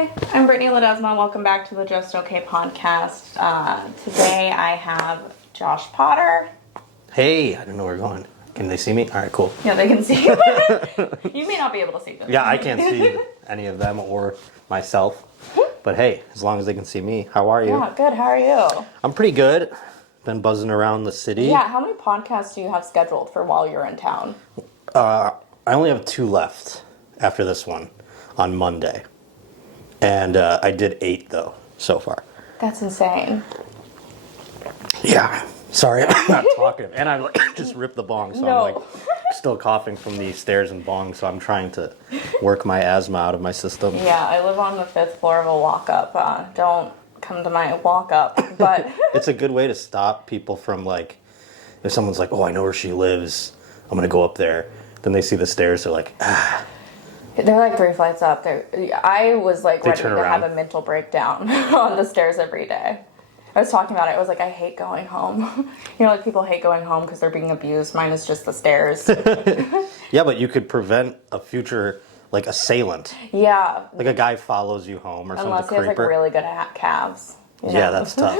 Hi, I'm Brittany Ledesma. Welcome back to the Just Okay podcast. Today I have Josh Potter. Hey, I don't know where we're going. Can they see me? All right, cool. Yeah, they can see you. You may not be able to see them. Yeah, I can't see any of them or myself. But hey, as long as they can see me, how are you? Yeah, good. How are you? I'm pretty good. Been buzzing around the city. Yeah, how many podcasts do you have scheduled for while you're in town? I only have 2 left after this one on Monday. And I did 8, though, so far. That's insane. Yeah. Sorry, I'm not talkative. And I just ripped the bong, so I'm still coughing from the stairs and bong, so I'm trying to work my asthma out of my system. Yeah, I live on the 5th floor of a walk-up. Don't come to my walk-up, but... It's a good way to stop people from, if someone's like, oh, I know where she lives, I'm going to go up there. Then they see the stairs, they're like, ah. They're like 3 flights up. I was ready to around. have a mental breakdown on the stairs every day. I was talking about it. I was like, I hate going home. People hate going home because they're being abused. Mine is just the stairs. Yeah, but you could prevent a future, assailant. Yeah. Like a guy follows you home or something. Unless he has, really good calves. Yeah, that's tough.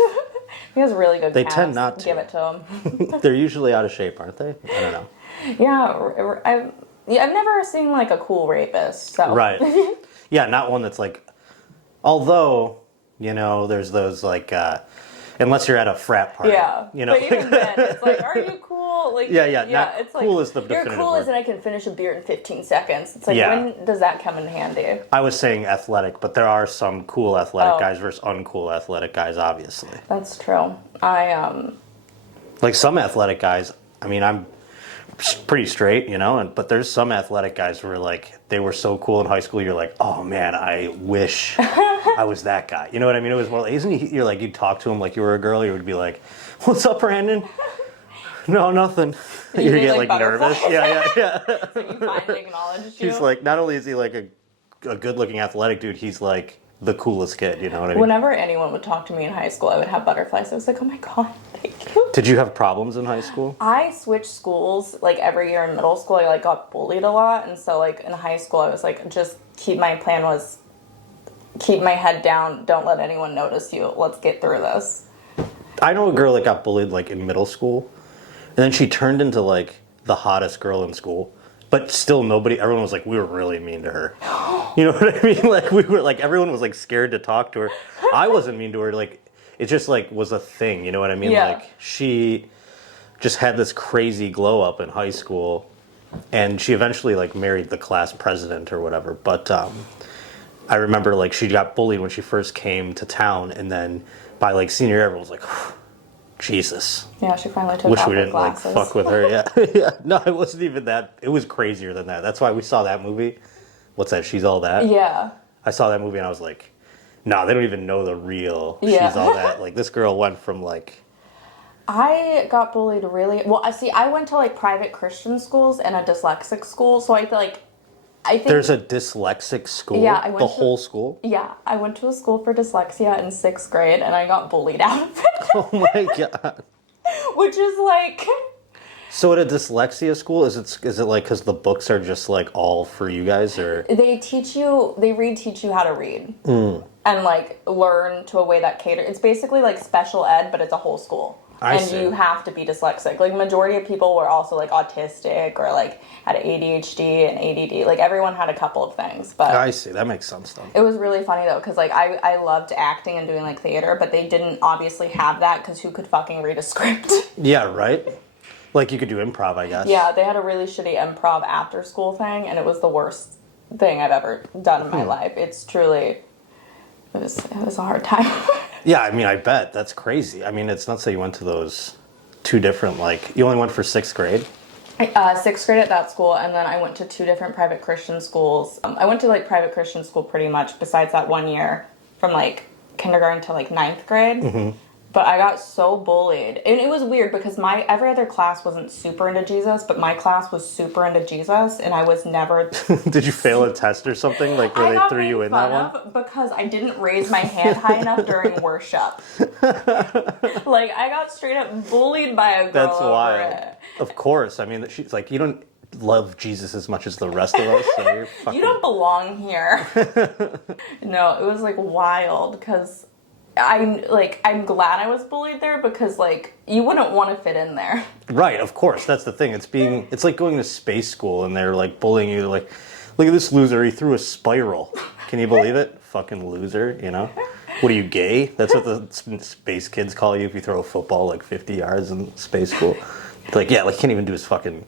He has really good calves. They tend not to. Give it to him. They're usually out of shape, aren't they? I don't know. Yeah, I've never seen, a cool rapist, so. Right. Yeah, not one that's although, there's those, unless you're at a frat party. Yeah. But even then, it's are you cool? Not cool is the definitive You're cool word. as in I can finish a beer in 15 seconds. It's when does that come in handy? I was saying athletic, but there are some cool athletic guys versus uncool athletic guys, obviously. That's true. Some athletic guys, I'm pretty straight, but there's some athletic guys who are they were so cool in high school, you're like, oh man, I wish I was that guy. You know what I mean? It was more isn't he, you'd talk to him like you were a girl, you would be like, what's up, Brandon? No, nothing. You get nervous. Yeah. So you finally acknowledged you? He's not only is he a good looking athletic dude, he's the coolest kid, you know what I mean? Whenever anyone would talk to me in high school, I would have butterflies. I was like, oh my god, thank you. Did you have problems in high school? I switched schools every year in middle school. I got bullied a lot, and so in high school I was my plan was keep my head down, don't let anyone notice you. Let's get through this. I know a girl that got bullied in middle school, and then she turned into the hottest girl in school. But still everyone was we were really mean to her. You know what I mean? We were everyone was scared to talk to her. I wasn't mean to her. It just was a thing. You know what I mean? Yeah. She just had this crazy glow up in high school, and she eventually married the class president or whatever. But I remember she got bullied when she first came to town, and then by senior year, everyone was like, Jesus. Yeah, she finally took Wish off we her didn't glasses. fuck with her. Yeah. Yeah. No, it wasn't even that. It was crazier than that. That's why we saw that movie. What's that? She's All That. Yeah. I saw that movie and I was like, nah, they don't even know the real Yeah. She's All That. This girl went from I got bullied really well. I went to private Christian schools and a dyslexic school, so I think there's a dyslexic school. Yeah, I went the to whole school. Yeah, I went to a school for dyslexia in 6th grade, and I got bullied out of it. Oh my god. Which is So at a dyslexia school, is it because the books are just all for you guys, or they reteach you how to read and learn to a way that caters. It's basically special ed, but it's a whole school. I see. You have to be dyslexic. Majority of people were also autistic or had ADHD and ADD. Everyone had a couple of things. But I see. That makes sense though. it was really funny though because I loved acting and doing theater, but they didn't obviously have that because who could fucking read a script? Yeah, right. You could do improv, I guess. Yeah, they had a really shitty improv after school thing, and it was the worst thing I've ever done in my life. It's truly, it was a hard time. Yeah, I bet. That's crazy. It's not so you went to those 2 different, you only went for 6th grade? 6th grade at that school, and then I went to 2 different private Christian schools. I went to private Christian school pretty much besides that 1 year from kindergarten to 9th grade. Mm-hmm. But I got so bullied. And it was weird because every other class wasn't super into Jesus, but my class was super into Jesus, and I was never... Did you fail a test or something? Where they threw you in that one? Because I didn't raise my hand high enough during worship. I got straight up bullied by a girl. That's over wild. it. Of course. She's you don't... love Jesus as much as the rest of us. So you're fucking... You don't belong here. No, it was like wild because I'm glad I was bullied there because like you wouldn't want to fit in there. Right, of course. That's the thing. It's like going to space school and they're like bullying you. They're like, look at this loser. He threw a spiral. Can you believe it? Fucking loser, you know? What are you, gay? That's what the space kids call you if you throw a football like 50 yards in space school. It's like, yeah, like can't even do his fucking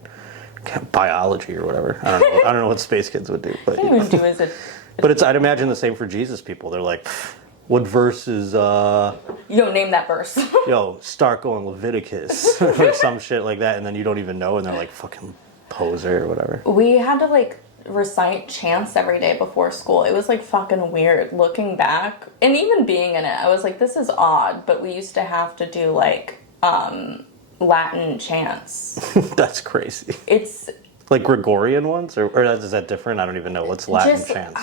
biology or whatever. I don't know what space kids would do. But, Can't even do is it. But I'd imagine the same for Jesus people. They're like, what verse is, You don't name that verse. yo, start going Leviticus or some shit like that, and then you don't even know, and they're like, fucking poser or whatever. We had to like recite chants every day before school. It was like fucking weird looking back. And even being in it, I was like, this is odd, but we used to have to do like Latin chants. That's crazy. It's like Gregorian ones, or is that different? I don't even know. What's Latin chants?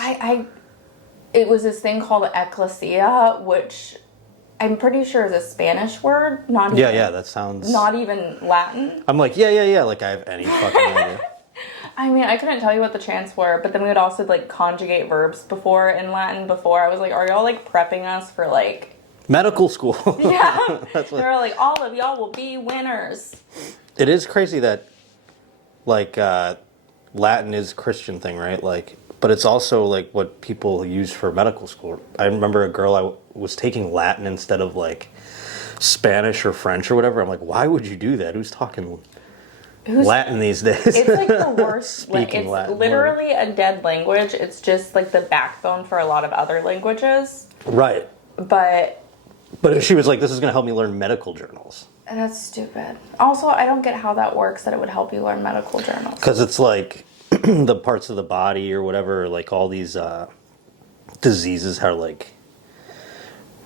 It was this thing called ecclesia, which I'm pretty sure is a Spanish word. Yeah, that sounds... Not even Latin. I'm like, yeah, like I have any fucking idea. I mean, I couldn't tell you what the chants were, but then we would also like conjugate verbs before in Latin before. I was like, are y'all like prepping us for like... Medical school. Yeah. They were like, all of y'all will be winners. It is crazy that like Latin is a Christian thing, right? Like, but it's also like what people use for medical school. I remember a girl I was taking Latin instead of like Spanish or French or whatever. I'm like, why would you do that? Who's talking Latin these days? It's like the worst. Speaking it's Latin literally a dead language. It's just like the backbone for a lot of other languages. Right. But she was like, this is going to help me learn medical journals. That's stupid. Also, I don't get how that works, that it would help you learn medical journals. Because it's like the parts of the body or whatever, like all these diseases are like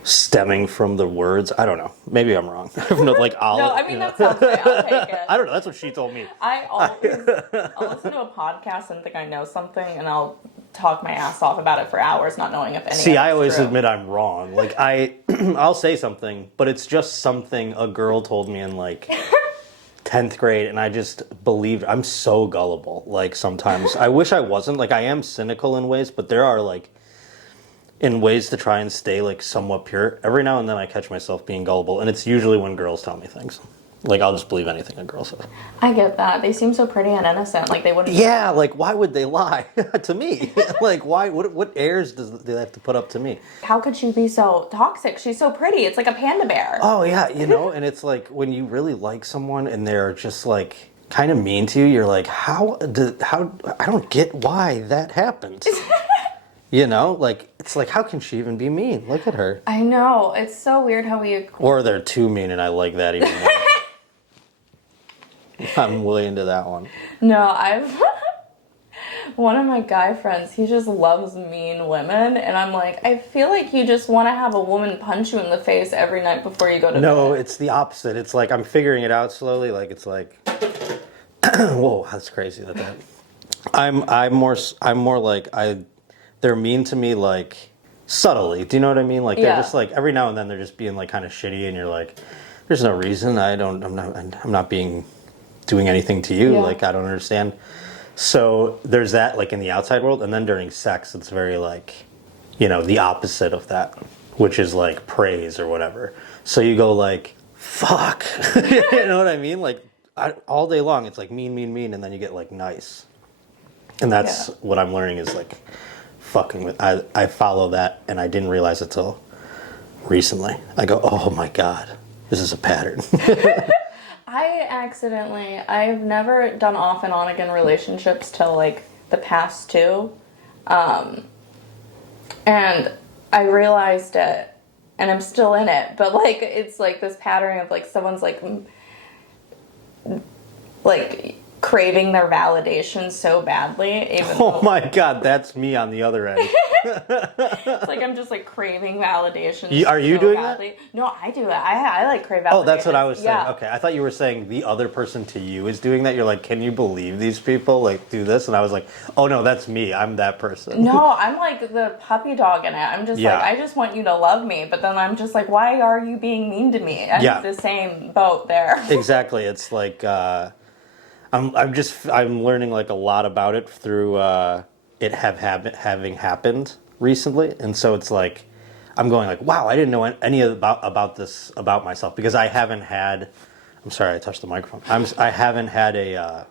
stemming from the words. I don't know. Maybe I'm wrong. That sounds right. I'll take it. I don't know. That's what she told me. I'll listen to a podcast and think I know something, and I'll talk my ass off about it for hours, not knowing if any of it's I always true. admit I'm wrong. Like I'll say something, but it's just something a girl told me in like 10th grade, and I just believed. I'm so gullible. Like sometimes I wish I wasn't. Like I am cynical in ways, but there are like in ways to try and stay like somewhat pure. Every now and then I catch myself being gullible, and it's usually when girls tell me things. Like I'll just believe anything a girl says. I get that. They seem so pretty and innocent. Like they wouldn't. Yeah, like why would they lie to me? Like why? What airs do they have to put up to me? How could she be so toxic? She's so pretty. It's like a panda bear. Oh yeah, and it's like when you really like someone and they're just like kind of mean to you, you're like, how I don't get why that happened. Like it's like, how can she even be mean? Look at her. I know. It's so weird how we... Or they're too mean, and I like that even more. I'm way into that one. No, I've... One of my guy friends, he just loves mean women, and I'm like, I feel like you just want to have a woman punch you in the face every night before you go to bed. No, it's the opposite. It's like I'm figuring it out slowly. Like it's like, whoa, that's crazy. I'm more like they're mean to me like subtly. Do you know what I mean? Like they're just like every now and then they're just being like kind of shitty, and you're like, there's no reason. I'm not doing anything to you. Yeah. Like I don't understand. So there's that like in the outside world, and then during sex, it's very like, the opposite of that, which is like praise or whatever. So you go like, fuck, you know what I mean? Like all day long, it's like mean, and then you get like nice, and that's what I'm learning is like. Fucking with I follow that, and I didn't realize it till recently. I go, oh my god, this is a pattern. I've never done off and on again relationships till like the past two, and I realized it, and I'm still in it, but like it's like this pattern of like someone's like craving their validation so badly. Oh my god, that's me on the other end. It's like I'm just like craving validation. Are you doing badly. That? No, I do that. I like crave validation. Oh, that's what I was saying. Yeah. Okay, I thought you were saying the other person to you is doing that. You're like, can you believe these people like do this? And I was like, oh no, that's me. I'm that person. No, I'm like the puppy dog in it. I'm just like, I just want you to love me. But then I'm just like, why are you being mean to me? I'm the same boat there. Exactly. It's like, I'm learning like a lot about it through having happened recently, and so it's like I'm going like, wow, I didn't know any about this about myself because I haven't had. I'm sorry, I touched the microphone. I haven't had a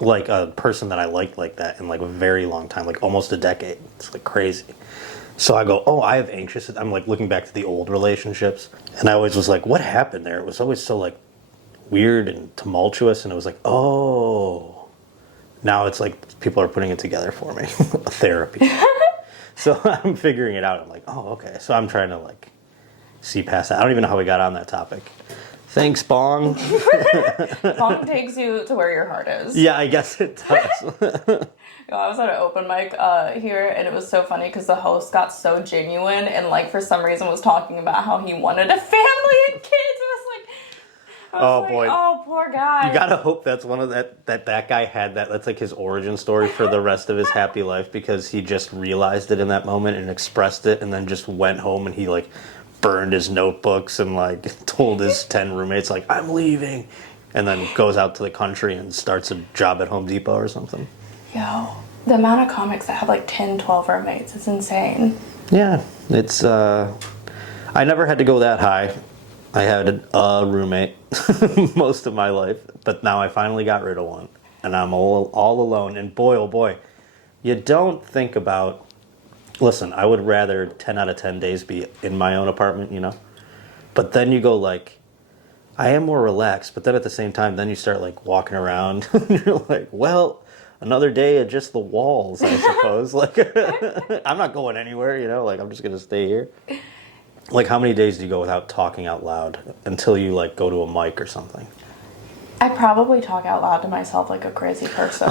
like a person that I liked like that in like a very long time, like almost a decade. It's like crazy. So I go, oh, I have anxious. I'm like looking back to the old relationships, and I always was like, what happened there? It was always so like weird and tumultuous, and it was like, oh, now it's like people are putting it together for me, therapy. So I'm figuring it out. I'm like, oh, okay. So I'm trying to like see past that. I don't even know how we got on that topic. Thanks, Bong. Bong takes you to where your heart is. Yeah, I guess it does. I was at an open mic here, and it was so funny because the host got so genuine and, like, for some reason was talking about how he wanted a family and kids. Boy. Oh, poor guy. You gotta hope that's one of that guy had that. That's like his origin story for the rest of his happy life because he just realized it in that moment and expressed it, and then just went home and he like burned his notebooks and like told his 10 roommates like I'm leaving, and then goes out to the country and starts a job at Home Depot or something. Yo, the amount of comics that have like 10, 12 roommates is insane. Yeah, it's I never had to go that high. I had a roommate most of my life, but now I finally got rid of one, and I'm all alone. And boy, oh boy, you don't think about. Listen, I would rather 10 out of 10 days be in my own apartment, you know. But then you go like, I am more relaxed. But then at the same time, then you start like walking around, and you're like, well, another day of just the walls, I suppose. Like, I'm not going anywhere, you know. Like, I'm just gonna stay here. Like, how many days do you go without talking out loud until you, like, go to a mic or something? I probably talk out loud to myself like a crazy person.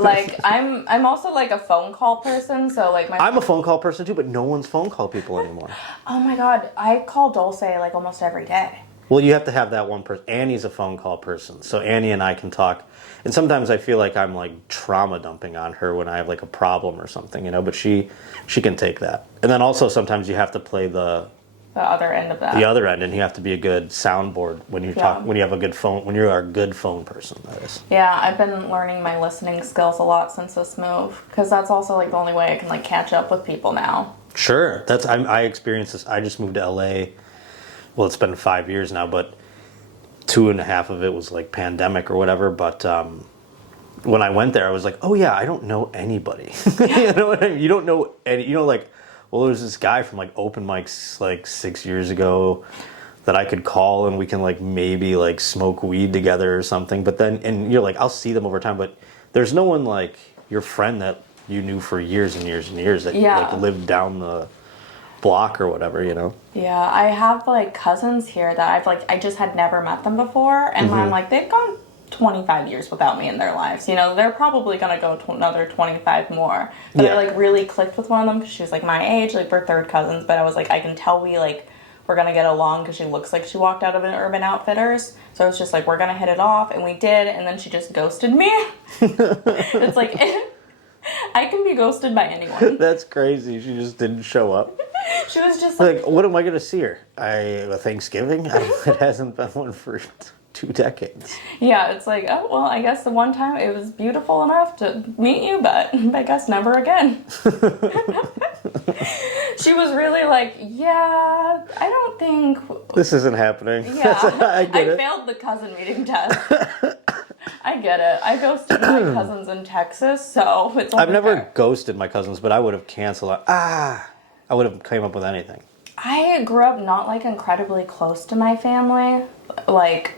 Like, I'm also, like, a phone call person, so, like, I'm a phone call person, too, but no one's phone call people anymore. Oh, my God. I call Dulce, like, almost every day. Well, you have to have that one person. Annie's a phone call person, so Annie and I can talk. And sometimes I feel like I'm, like, trauma dumping on her when I have, like, a problem or something, you know, but she can take that. And then also sometimes you have to play the other end of that. The other end, and you have to be a good soundboard when you talk. When you have a good phone, when you're a good phone person, that is. Yeah, I've been learning my listening skills a lot since this move, because that's also like the only way I can like catch up with people now. Sure, I experienced this. I just moved to LA. Well, it's been 5 years now, but 2.5 of it was like pandemic or whatever. But when I went there, I was like, oh yeah, I don't know anybody. You know what I mean? You don't know any. You know, like. Well, there's this guy from like open mics like 6 years ago that I could call and we can like maybe like smoke weed together or something. But then, and you're like, I'll see them over time. But there's no one like your friend that you knew for years and years and years that like lived down the block or whatever, you know? Yeah, I have like cousins here that I just had never met them before. And I'm like, they've gone 25 years without me in their lives. You know, they're probably going to go to another 25 more. But I like really clicked with one of them because she was like my age, like we're third cousins, but I was like, I can tell we're going to get along because she looks like she walked out of an Urban Outfitters. So it's just like, we're going to hit it off, and we did, and then she just ghosted me. It's like, I can be ghosted by anyone. That's crazy. She just didn't show up. She was just like what am I going to see her? Thanksgiving? It hasn't been one for 2 decades. Yeah, it's like, oh, well, I guess the one time it was beautiful enough to meet you, but I guess never again. She was really like, yeah, I don't think... This isn't happening. Yeah, I failed the cousin meeting test. I get it. I ghosted my cousins in Texas, so it's only I've never ghosted my cousins, but I would have canceled. I would have came up with anything. I grew up not like incredibly close to my family. Like,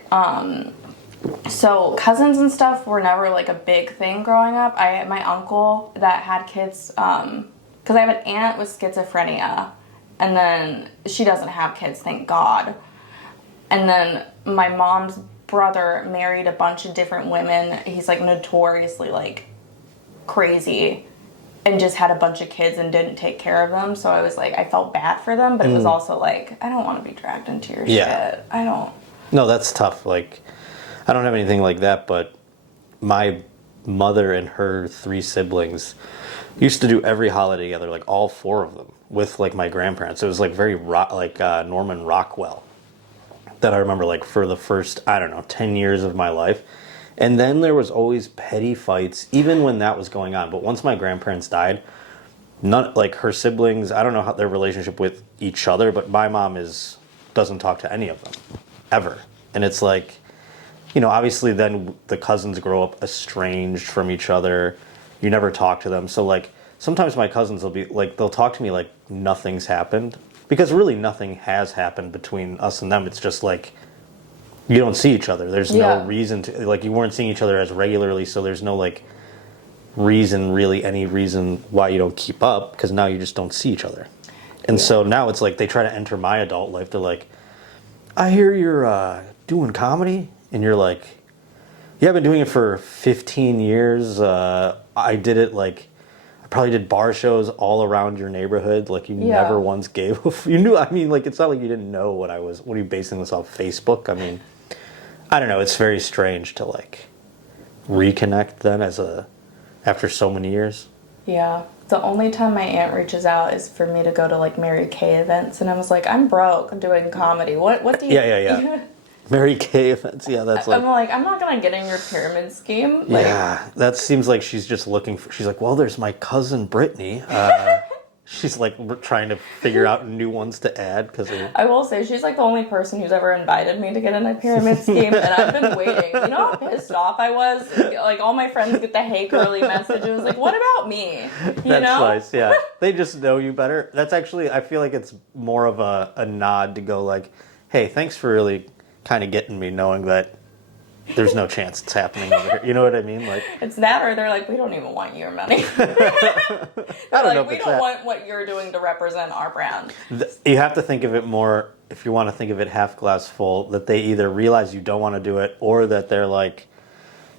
so cousins and stuff were never like a big thing growing up. My uncle that had kids, because I have an aunt with schizophrenia, and then she doesn't have kids, thank God. And then my mom's brother married a bunch of different women. He's like notoriously like crazy. And just had a bunch of kids and didn't take care of them. So I was like, I felt bad for them, but it was also like, I don't want to be dragged into your shit. I don't. No, that's tough. Like, I don't have anything like that, but my mother and her 3 siblings used to do every holiday together, like all 4 of them, with like my grandparents. It was like very Norman Rockwell that I remember like for the first, I don't know, 10 years of my life. And then there was always petty fights, even when that was going on. But once my grandparents died, none like her siblings. I don't know how their relationship with each other, but my mom doesn't talk to any of them ever. And it's like, obviously then the cousins grow up estranged from each other. You never talk to them. So like sometimes my cousins will be like, they'll talk to me like nothing's happened, because really nothing has happened between us and them. It's just like, you don't see each other. There's no reason to, like, you weren't seeing each other as regularly, so there's no like any reason why you don't keep up, because now you just don't see each other. And so now it's like they try to enter my adult life. They're like, I hear you're doing comedy, and you're like, yeah, I've been doing it for 15 years. I did it like, I probably did bar shows all around your neighborhood. Like you never once gave you knew. I mean, like, it's not like you didn't know what are you basing this off Facebook? I mean, I don't know. It's very strange to like reconnect then after so many years. Yeah. The only time my aunt reaches out is for me to go to like Mary Kay events, and I was like, I'm broke. I'm doing comedy. What do you? Yeah. Mary Kay events. Yeah, that's like. I'm like, I'm not gonna get in your pyramid scheme. Like, yeah, that seems like she's just looking for. She's like, well, there's my cousin Brittany. She's like trying to figure out new ones to add because. I will say she's like the only person who's ever invited me to get in a pyramid scheme, and I've been waiting. You know how pissed off I was? Like all my friends get the hey girly messages. Like, what about me? That's nice. Yeah, they just know you better. That's actually, I feel like it's more of a nod to go like, hey, thanks for really kind of getting me, knowing that there's no chance it's happening over here. You know what I mean? Like, it's that, or they're like, we don't even want your money. I don't know. We don't want what you're doing to represent our brand. You have to think of it more, if you want to think of it half glass full, that they either realize you don't want to do it, or that they're like,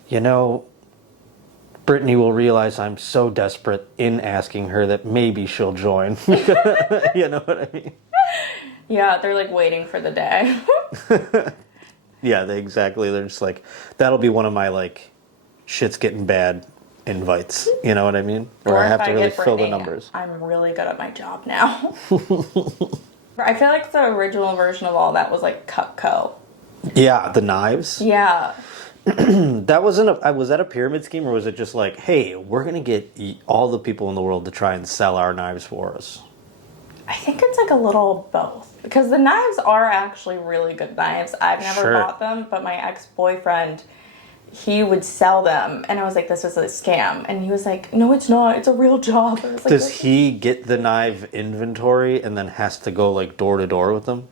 Brittany will realize I'm so desperate in asking her that maybe she'll join. You know what I mean? Yeah, they're like waiting for the day. Yeah, exactly. They're just like, that'll be one of my like, shit's getting bad invites. You know what I mean? Where I have to really fill the numbers. I'm really good at my job now. I feel like the original version of all that was like Cutco. Yeah, the knives. Yeah. That wasn't was that a pyramid scheme, or was it just like, hey, we're going to get all the people in the world to try and sell our knives for us? I think it's like a little both, because the knives are actually really good knives. I've never bought them, but my ex-boyfriend, he would sell them, and I was like, this is a scam, and he was like, no, it's not, it's a real job. I was like, does he get the knife inventory and then has to go like door to door with them?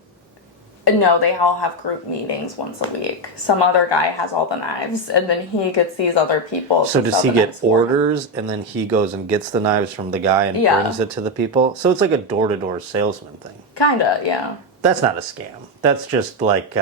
No, they all have group meetings once a week. Some other guy has all the knives, and then he gets these other people. So does he get orders, and then he goes and gets the knives from the guy and brings it to the people? So it's like a door-to-door salesman thing. Kinda, yeah. That's not a scam. That's just like,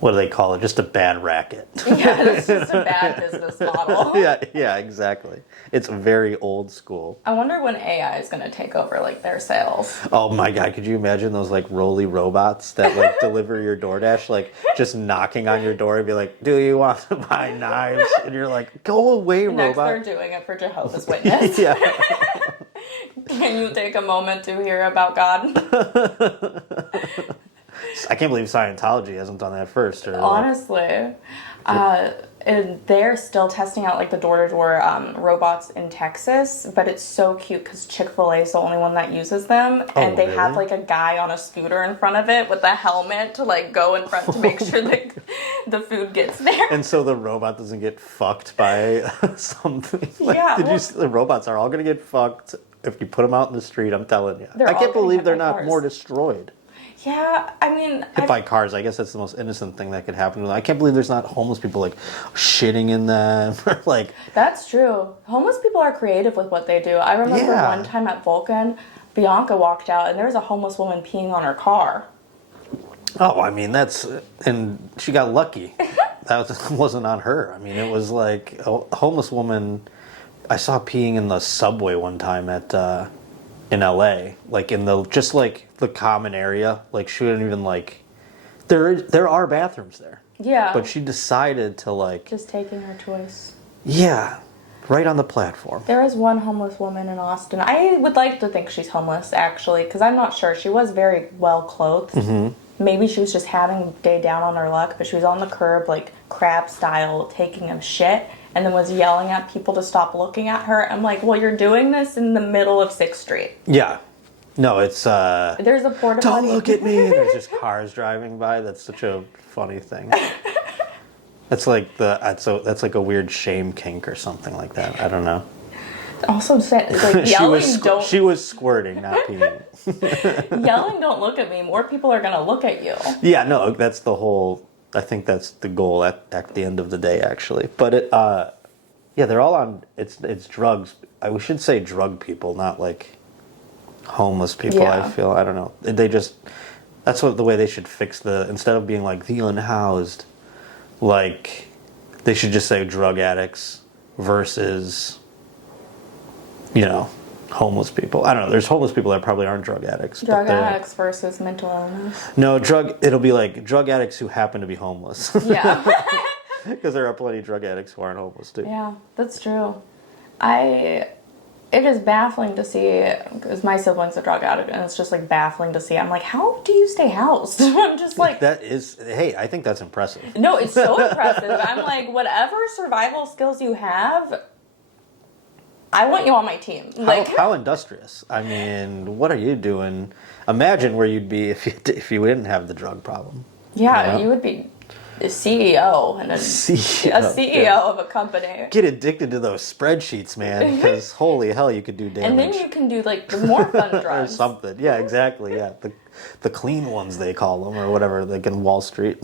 what do they call it? Just a bad racket. Yeah, it's just a bad business model. Yeah, exactly. It's very old school. I wonder when AI is going to take over, like, their sales. Oh my God, could you imagine those, like, roly robots that, like, deliver your DoorDash, like, just knocking on your door and be like, do you want to buy knives? And you're like, go away, Next, robot. they're doing it for Jehovah's Witness. Yeah. Can you take a moment to hear about God? I can't believe Scientology hasn't done that first. Honestly. And they're still testing out like the door-to-door robots in Texas, but it's so cute because Chick-fil-A is the only one that uses them, and they have like a guy on a scooter in front of it with a helmet to like go in front to make sure that the food gets there. And so the robot doesn't get fucked by something. Like, Yeah. The robots are all going to get fucked if you put them out in the street, I'm telling you. I can't believe they're not more destroyed. Yeah, I mean... Hit by cars, I guess that's the most innocent thing that could happen. I can't believe there's not homeless people, like, shitting in them, or, like... That's true. Homeless people are creative with what they do. I remember one time at Vulcan, Bianca walked out, and there was a homeless woman peeing on her car. Oh, I mean, and she got lucky. That wasn't on her. I mean, it was, like, a homeless woman... I saw peeing in the subway one time in LA, like in the common area, like she wouldn't even like, there are bathrooms there. Yeah. But she decided to like. Just taking her choice. Yeah. Right on the platform. There is one homeless woman in Austin. I would like to think she's homeless, actually, because I'm not sure. She was very well clothed. Mm-hmm. maybe she was just having a day down on her luck, but she was on the curb, like, crab style, taking a shit, and then was yelling at people to stop looking at her. I'm like, well, you're doing this in the middle of 6th Street. Yeah. No, it's There's a porta don't potty. look at me. There's just cars driving by. That's such a funny thing. That's like that's like a weird shame kink or something like that. I don't know. Also, like, yelling, she was squirting, not peeing. yelling, don't look at me. More people are gonna look at you. Yeah, no, that's the whole. I think that's the goal at the end of the day, actually. But yeah, they're all on. It's drugs. We should say drug people, not like homeless people. Yeah. I feel. I don't know. They just. That's the way they should fix instead of being like the unhoused, like they should just say drug addicts versus, homeless people. I don't know. There's homeless people that probably aren't drug addicts. Drug addicts versus mental illness. No, it'll be like drug addicts who happen to be homeless. Yeah. Because there are plenty of drug addicts who aren't homeless too. Yeah, that's true. It is baffling to see, because my sibling's a drug addict, and it's just like baffling to see. I'm like, how do you stay housed? I'm just like, hey, I think that's impressive. No, it's so impressive. I'm like, whatever survival skills you have, I want you on my team. Like, how industrious? I mean, what are you doing? Imagine where you'd be if you didn't have the drug problem. Yeah, you would be a CEO and a CEO of a company. Get addicted to those spreadsheets, man, because holy hell, you could do damage. And then you can do like the more fun drugs. Or something. Yeah, exactly. Yeah, the clean ones they call them, or whatever, like in Wall Street.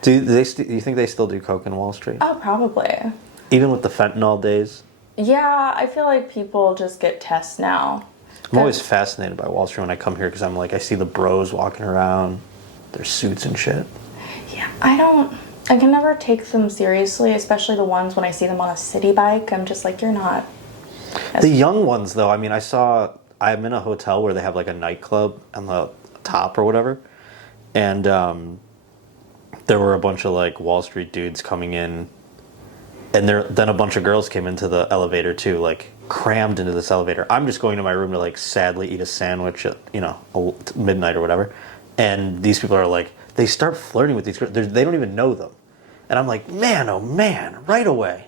Do you think they still do coke in Wall Street? Oh, probably. Even with the fentanyl days? Yeah, I feel like people just get tests now. I'm always fascinated by Wall Street when I come here because I'm like, I see the bros walking around, their suits and shit. Yeah, I can never take them seriously, especially the ones when I see them on a city bike. I'm just like, you're not. The young ones, though, I mean, I'm in a hotel where they have like a nightclub on the top or whatever, and there were a bunch of like Wall Street dudes coming in. And then a bunch of girls came into the elevator too, like crammed into this elevator. I'm just going to my room to like sadly eat a sandwich at midnight or whatever. And these people are like, they start flirting with these girls. They don't even know them. And I'm like, man, oh man, right away.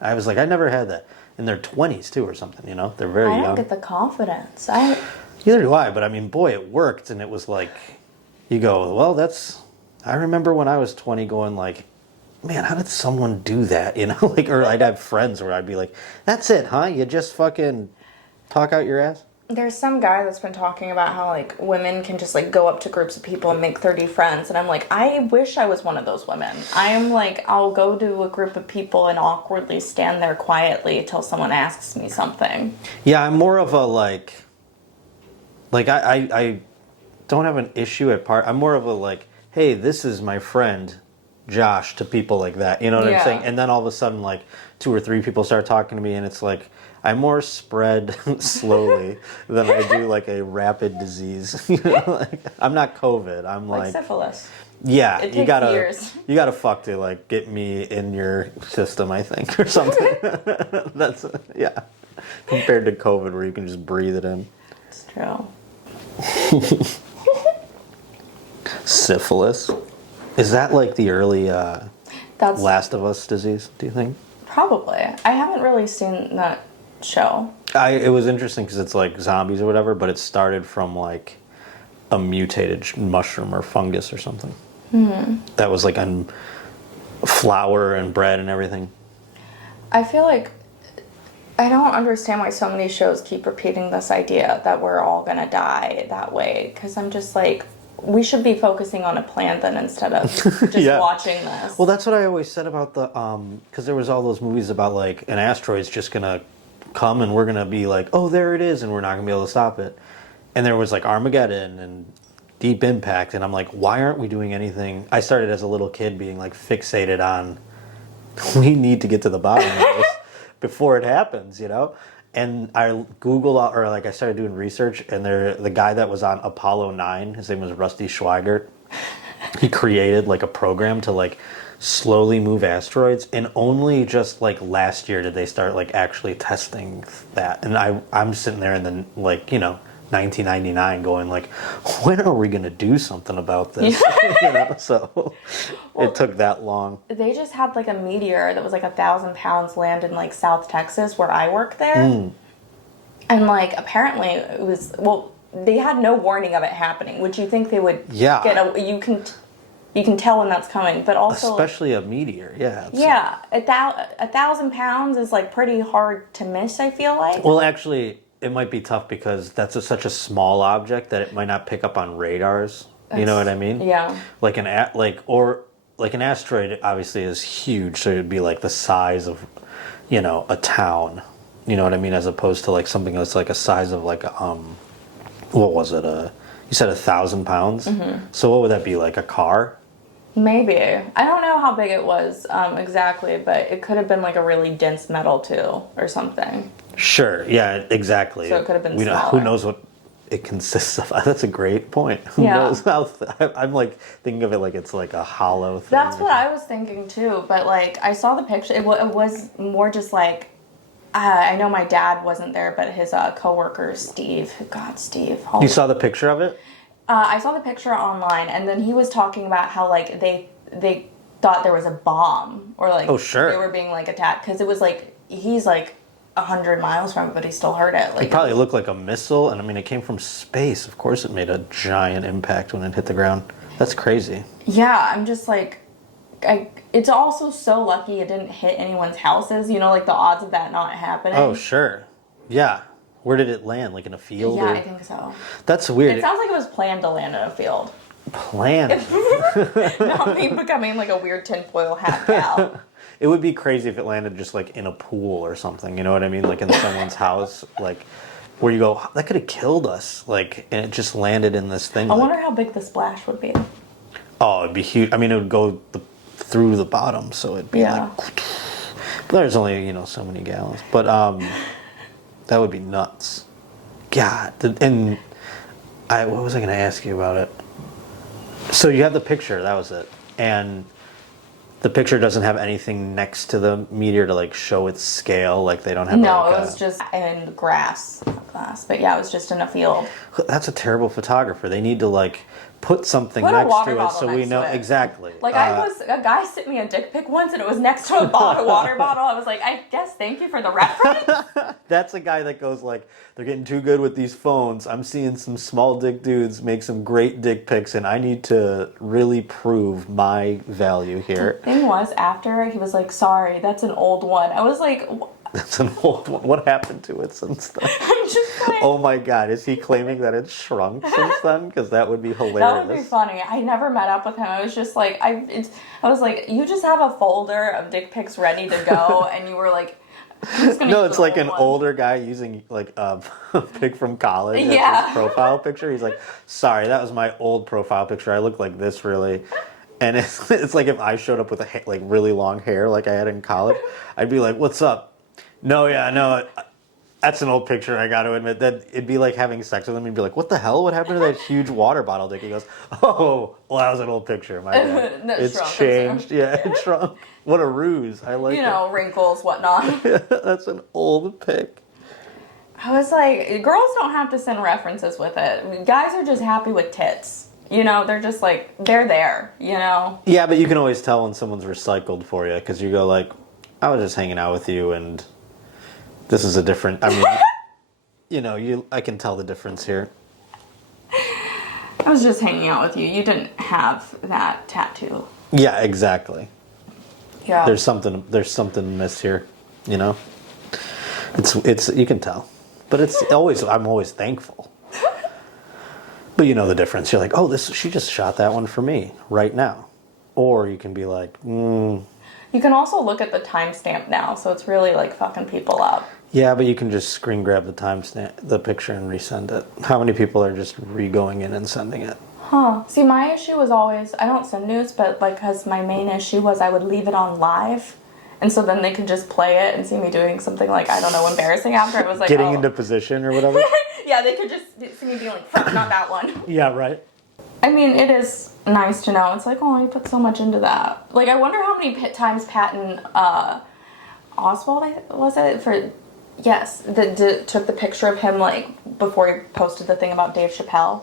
I was like, I never had that. In their 20s too or something, They're very young. I don't get the confidence. Neither do I, but I mean, boy, it worked. And it was like, you go, well, I remember when I was 20 going like, man, how did someone do that? Or I'd have friends where I'd be like, that's it, huh? You just fucking talk out your ass? There's some guy that's been talking about how, like, women can just, like, go up to groups of people and make 30 friends. And I'm like, I wish I was one of those women. I am like, I'll go to a group of people and awkwardly stand there quietly until someone asks me something. Yeah, I'm more of a, like I don't have an issue at part. I'm more of a, like, hey, this is my friend Josh, to people like that, you know what I'm saying? And then all of a sudden, like, 2 or 3 people start talking to me, and it's like I more spread slowly than I do like a rapid disease. Like, I'm not COVID. I'm like syphilis. Yeah, it takes years. You gotta fuck to like get me in your system, I think, or something. That's compared to COVID, where you can just breathe it in. It's true. Syphilis. Is that like the early Last of Us disease, do you think? Probably. I haven't really seen that show. It was interesting because it's like zombies or whatever, but it started from like a mutated mushroom or fungus or something. Mm-hmm. That was like on flour and bread and everything. I feel like I don't understand why so many shows keep repeating this idea that we're all going to die that way, because I'm just like, we should be focusing on a plan then instead of just watching this. Well, that's what I always said about the, because there was all those movies about like an asteroid's just going to come and we're going to be like, oh, there it is, and we're not going to be able to stop it. And there was like Armageddon and Deep Impact, and I'm like, why aren't we doing anything? I started as a little kid being like fixated on, we need to get to the bottom of this before it happens, And I Googled, or like I started doing research, and the guy that was on Apollo 9, his name was Rusty Schweigert. He created like a program to like slowly move asteroids, and only just like last year did they start like actually testing that. And I'm sitting there in the 1999 going like, when are we going to do something about this? You know, so it took that long. They just had like a meteor that was like 1,000 pounds land in like South Texas where I work there. And like apparently it was, well, they had no warning of it happening. Would you think they would get a, you can tell when that's coming, but also especially a meteor. Yeah, 1,000 pounds is like pretty hard to miss, I feel like. Well, actually, it might be tough because that's such a small object that it might not pick up on radars. You know what I mean? Yeah. Like an asteroid obviously is huge, so it'd be like the size of, you know, a town. You know what I mean? As opposed to like something that's like a size of like a what was it? You said 1,000 pounds. So what would that be, like a car? Maybe. I don't know how big it was exactly, but it could have been like a really dense metal too or something. Sure. Yeah. Exactly. So it could have been smaller. Who knows what it consists of? That's a great point. Who knows how? I'm like thinking of it like it's like a hollow thing. That's what I was thinking too. But like I saw the picture. It was more just like. I know my dad wasn't there, but his coworker Steve. God, Steve. You saw the picture of it? I saw the picture online, and then he was talking about how like they thought there was a bomb or like they were being like attacked because it was like he's like 100 miles from it, but he still heard it. Like it probably looked like a missile, and I mean it came from space. Of course, it made a giant impact when it hit the ground. That's crazy. Yeah, I'm just like. It's also so lucky it didn't hit anyone's houses. You know, like the odds of that not happening. Oh, sure. Yeah. Where did it land? Like in a field? Yeah, I think so. That's weird. It sounds like it was planned to land in a field. Planned? Not me becoming like a weird tinfoil hat gal. It would be crazy if it landed just like in a pool or something. You know what I mean? Like in someone's house. Like where you go, that could have killed us. Like, and it just landed in this thing. I wonder how big the splash would be. Oh, it'd be huge. I mean, it would go through the bottom, so it'd be like. But there's only, you know, so many gallons. But that would be nuts. God, and what was I going to ask you about it? So you have the picture, that was it, and the picture doesn't have anything next to the meteor to like show its scale. Like they don't have. No, like it was just in glass. But yeah, it was just in a field. That's a terrible photographer. They need to like put something next to it so we know exactly. Like a guy sent me a dick pic once and it was next to a water bottle. I was like, I guess thank you for the reference. That's a guy that goes like, they're getting too good with these phones. I'm seeing some small dick dudes make some great dick pics and I need to really prove my value here. The thing was, after he was like, sorry, that's an old one. I was like, that's an old one. What happened to it since then? I'm just like... Oh my God, is he claiming that it's shrunk since then? Because that would be hilarious. That would be funny. I never met up with him. I was just like, I was like, you just have a folder of dick pics ready to go, and you were like, no, it's like an older guy using like a pic from college as his profile picture. He's like, sorry, that was my old profile picture. I look like this really. And it's like if I showed up with like really long hair like I had in college, I'd be like, what's up? No, that's an old picture, I got to admit. That it'd be like having sex with him and be like, what the hell? What happened to that huge water bottle dick? He goes, oh, well, that was an old picture. My bad. It's shrunk, changed. Yeah, it shrunk. What a ruse. I like it. You know, wrinkles, whatnot. That's an old pic. I was like, girls don't have to send references with it. Guys are just happy with tits. You know, they're just like, they're there, you know? Yeah, but you can always tell when someone's recycled for you because you go like, I was just hanging out with you and this is a different, I mean, you know, I can tell the difference here. I was just hanging out with you. You didn't have that tattoo. Yeah, exactly. Yeah. There's something missed here, you know? It's you can tell. But I'm always thankful. But you know the difference. You're like, oh, she just shot that one for me right now. Or you can be like, You can also look at the timestamp now, so it's really like fucking people up. Yeah, but you can just screen grab the timestamp, the picture, and resend it. How many people are just re-going in and sending it? Huh. See, my issue was always, I don't send news, but like, because my main issue was I would leave it on live. And so then they could just play it and see me doing something like, I don't know, embarrassing after. It was like, getting into position or whatever? Yeah, they could just see me being like, fuck, not that one. Yeah, right. I mean, it is nice to know. It's like, oh, you put so much into that. Like, I wonder how many times Patton Oswalt, was it, for Yes, took the picture of him like before he posted the thing about Dave Chappelle.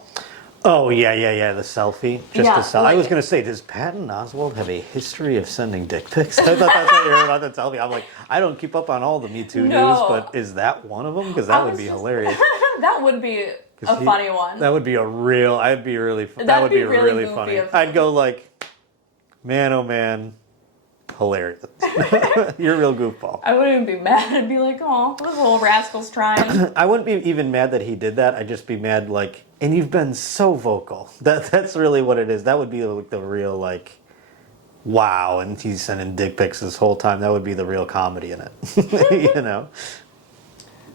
Oh, yeah, the selfie. Just Yeah, the selfie. I was going to say, does Patton Oswalt have a history of sending dick pics? I thought that's what you were about to tell me. I'm like, I don't keep up on all the Me Too No. news, but is that one of them? Because that would be hilarious. That would be a funny one. That would be a real, I'd be really, that That'd would be be really really funny. goofy. I'd go like, man, oh man, hilarious. You're a real goofball. I wouldn't even be mad. I'd be like, oh, those little rascals trying. I wouldn't be even mad that he did that. I'd just be mad like, and you've been so vocal. That's really what it is. That would be like the real like, wow, and he's sending dick pics this whole time. That would be the real comedy in it. You know?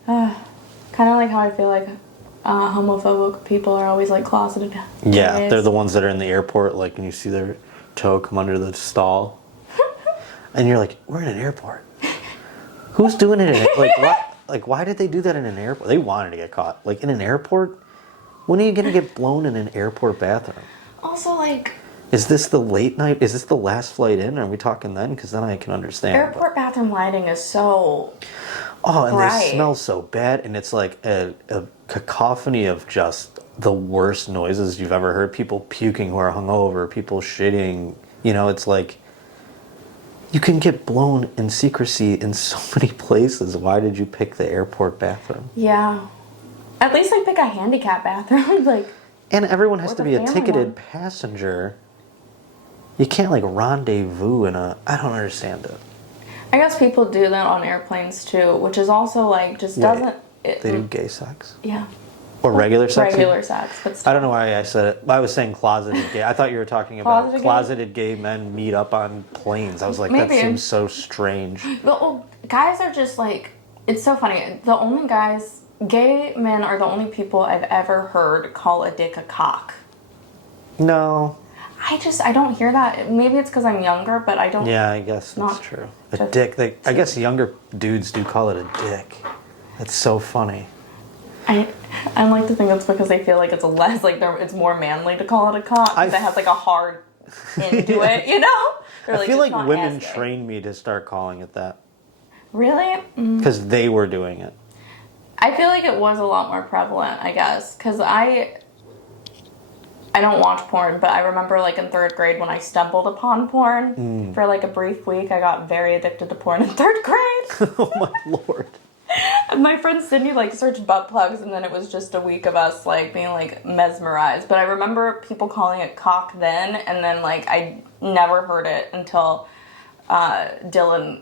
Kind of like how I feel like homophobic people are always like closeted. Yeah, gays. they're the ones that are in the airport, like, and you see their toe come under the stall. And you're like, we're in an airport. Who's doing it? Why did they do that in an airport? They wanted to get caught. Like, in an airport? When are you going to get blown in an airport bathroom? Also, like... Is this the late night? Is this the last flight in? Are we talking then? Because then I can understand. Airport bathroom lighting is so... Oh, and bright. they smell so bad. And it's like a cacophony of just the worst noises you've ever heard. People puking who are hungover. People shitting. You know, it's like... You can get blown in secrecy in so many places. Why did you pick the airport bathroom? Yeah. At least like pick a handicap bathroom. Like. And everyone has or to the be a family ticketed one. passenger. You can't like rendezvous in a... I don't understand it. I guess people do that on airplanes too, which is also like just doesn't... They do gay sex? Yeah. Or regular sex? Regular sex, but still. I don't know why I said it. I was saying closeted gay. I thought you were talking about closeted gay men meet up on planes. I was like, Maybe. that seems so strange. Well, guys are just like... It's so funny. The only guys... Gay men are the only people I've ever heard call a dick a cock. No. I don't hear that. Maybe it's because I'm younger, but I don't... Yeah, I guess that's true. A dick. I guess younger dudes do call it a dick. That's so funny. I like to think that's because they feel like it's less, like it's more manly to call it a cock, because it has like a hard into it, you know? I feel like women trained me to start calling it that. Really? Because they were doing it. I feel like it was a lot more prevalent, I guess, because I don't watch porn, but I remember like in 3rd grade when I stumbled upon porn for like a brief week. I got very addicted to porn in 3rd grade. Oh my lord. And my friend Sydney like searched butt plugs, and then it was just a week of us like being like mesmerized. But I remember people calling it cock then, and then like I never heard it until Dylan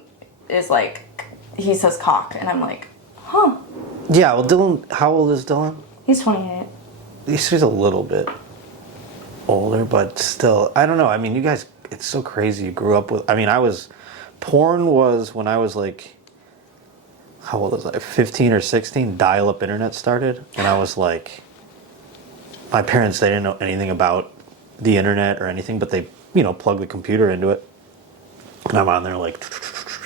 is like, he says cock, and I'm like, huh. Yeah, well, Dylan, how old is Dylan? He's 28. He's a little bit older, but still, I don't know. I mean, you guys, it's so crazy. You grew up with, I mean, porn was when I was like, how old was I? 15 or 16, dial-up internet started. And I was like, my parents, they didn't know anything about the internet or anything, but they, plug the computer into it. And I'm on there like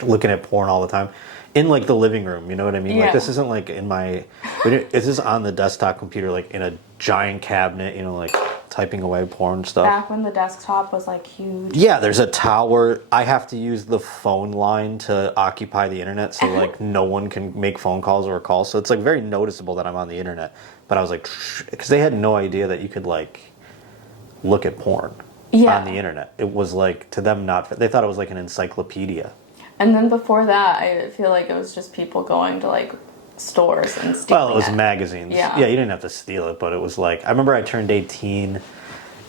looking at porn all the time. In like the living room, you know what I mean? Yeah. Like this isn't like in my, this is on the desktop computer, like in a giant cabinet, like typing away porn stuff. Back when the desktop was like huge. Yeah, there's a tower. I have to use the phone line to occupy the internet, so like no one can make phone calls or calls. So it's like very noticeable that I'm on the internet. But I was like, because they had no idea that you could like look at porn on the internet. It was like to them they thought it was like an encyclopedia. And then before that, I feel like it was just people going to like stores and stealing. Well, it was magazines. Yeah, you didn't have to steal it, but it was like, I remember I turned 18,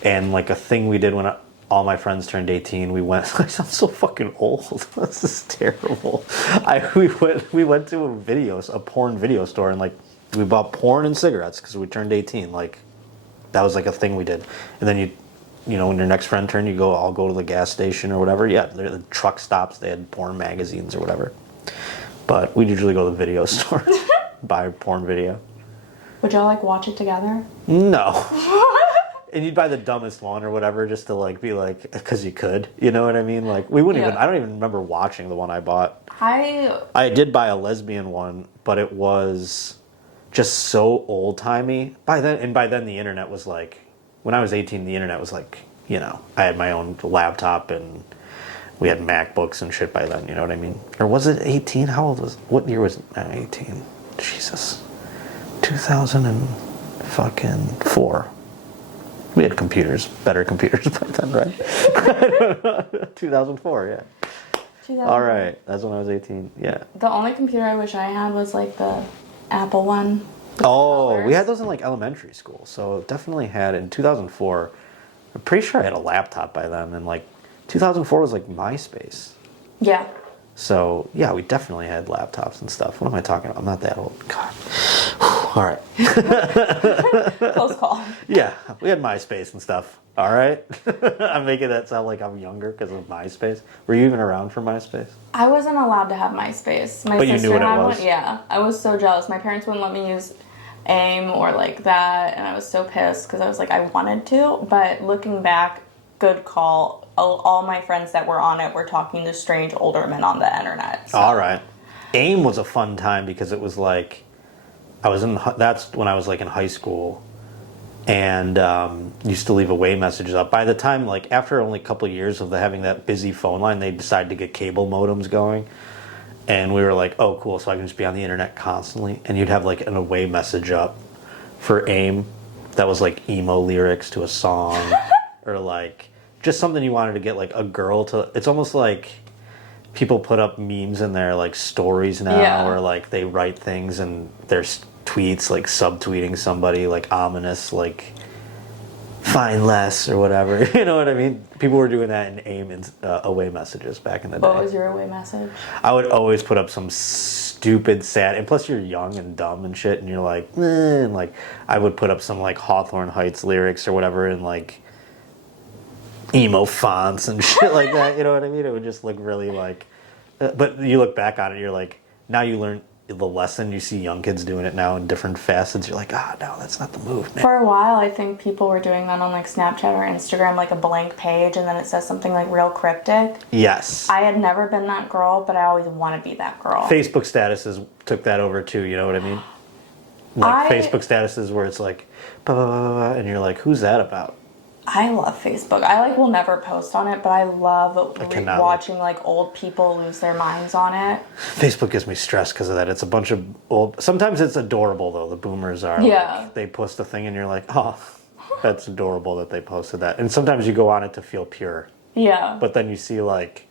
and like a thing we did when all my friends turned 18, we went, I sound so fucking old. This is terrible. We went to a porn video store, and like we bought porn and cigarettes because we turned 18. Like that was like a thing we did. And then when your next friend turned, I'll go to the gas station or whatever. Yeah, the truck stops, they had porn magazines or whatever. But we'd usually go to the video store, buy a porn video. Would y'all like watch it together? No. And you'd buy the dumbest one or whatever just to like be like, because you could, you know what I mean? Like we wouldn't even, I don't even remember watching the one I bought. I did buy a lesbian one, but it was just so old timey. By then the internet was like, when I was 18, the internet was like, I had my own laptop and we had MacBooks and shit by then, you know what I mean? Or was it 18? How old was, what year was it? 18. Jesus. 2004. We had computers, better computers by then, right? 2004, yeah. 2000. All right, that's when I was 18, yeah. The only computer I wish I had was like the Apple one. Oh, we had those in like elementary school, so definitely had in 2004. I'm pretty sure I had a laptop by then, and like 2004 was like MySpace. Yeah. So yeah, we definitely had laptops and stuff. What am I talking about? I'm not that old. God. All right. Close call. Yeah, we had MySpace and stuff. All right. I'm making that sound like I'm younger because of MySpace. Were you even around for MySpace? I wasn't allowed to have MySpace. My But you sister knew what it had was? one. Yeah, I was so jealous. My parents wouldn't let me use AIM or like that, and I was so pissed because I was like, I wanted to. But looking back, good call. All my friends that were on it were talking to strange older men on the internet. So. All right. AIM was a fun time because it was like, that's when I was like in high school, and used to leave away messages up. By the time, like after only a couple of years of having that busy phone line, they decided to get cable modems going, and we were like, oh cool, so I can just be on the internet constantly. And you'd have like an away message up for AIM that was like emo lyrics to a song, or like just something you wanted to get like a girl to. It's almost like people put up memes in their like stories now, Yeah. or like they write things and their tweets like subtweeting somebody like ominous, like find less or whatever. You know what I mean? People were doing that in AIM and away messages back in the day. What was your away message? I would always put up some stupid, sad, and plus you're young and dumb and shit, and you're like, eh, and like I would put up some like Hawthorne Heights lyrics or whatever in like emo fonts and shit like that. You know what I mean? It would just look really like. But you look back on it, you're like, now you learn the lesson. You see young kids doing it now in different facets. You're like, no, that's not the move, man. For a while, I think people were doing that on like Snapchat or Instagram, like a blank page, and then it says something like real cryptic. Yes. I had never been that girl, but I always want to be that girl. Facebook statuses took that over too. You know what I mean? Like Facebook statuses where it's like, blah, blah, blah, blah, and you're like, who's that about? I love Facebook. I like will never post on it, but I love watching like old people lose their minds on it. Facebook gives me stress because of that. It's a bunch of old. Sometimes it's adorable though. The boomers are. Yeah. Like, they post a thing and you're like, oh, that's adorable that they posted that. And sometimes you go on it to feel pure. Yeah. But then you see like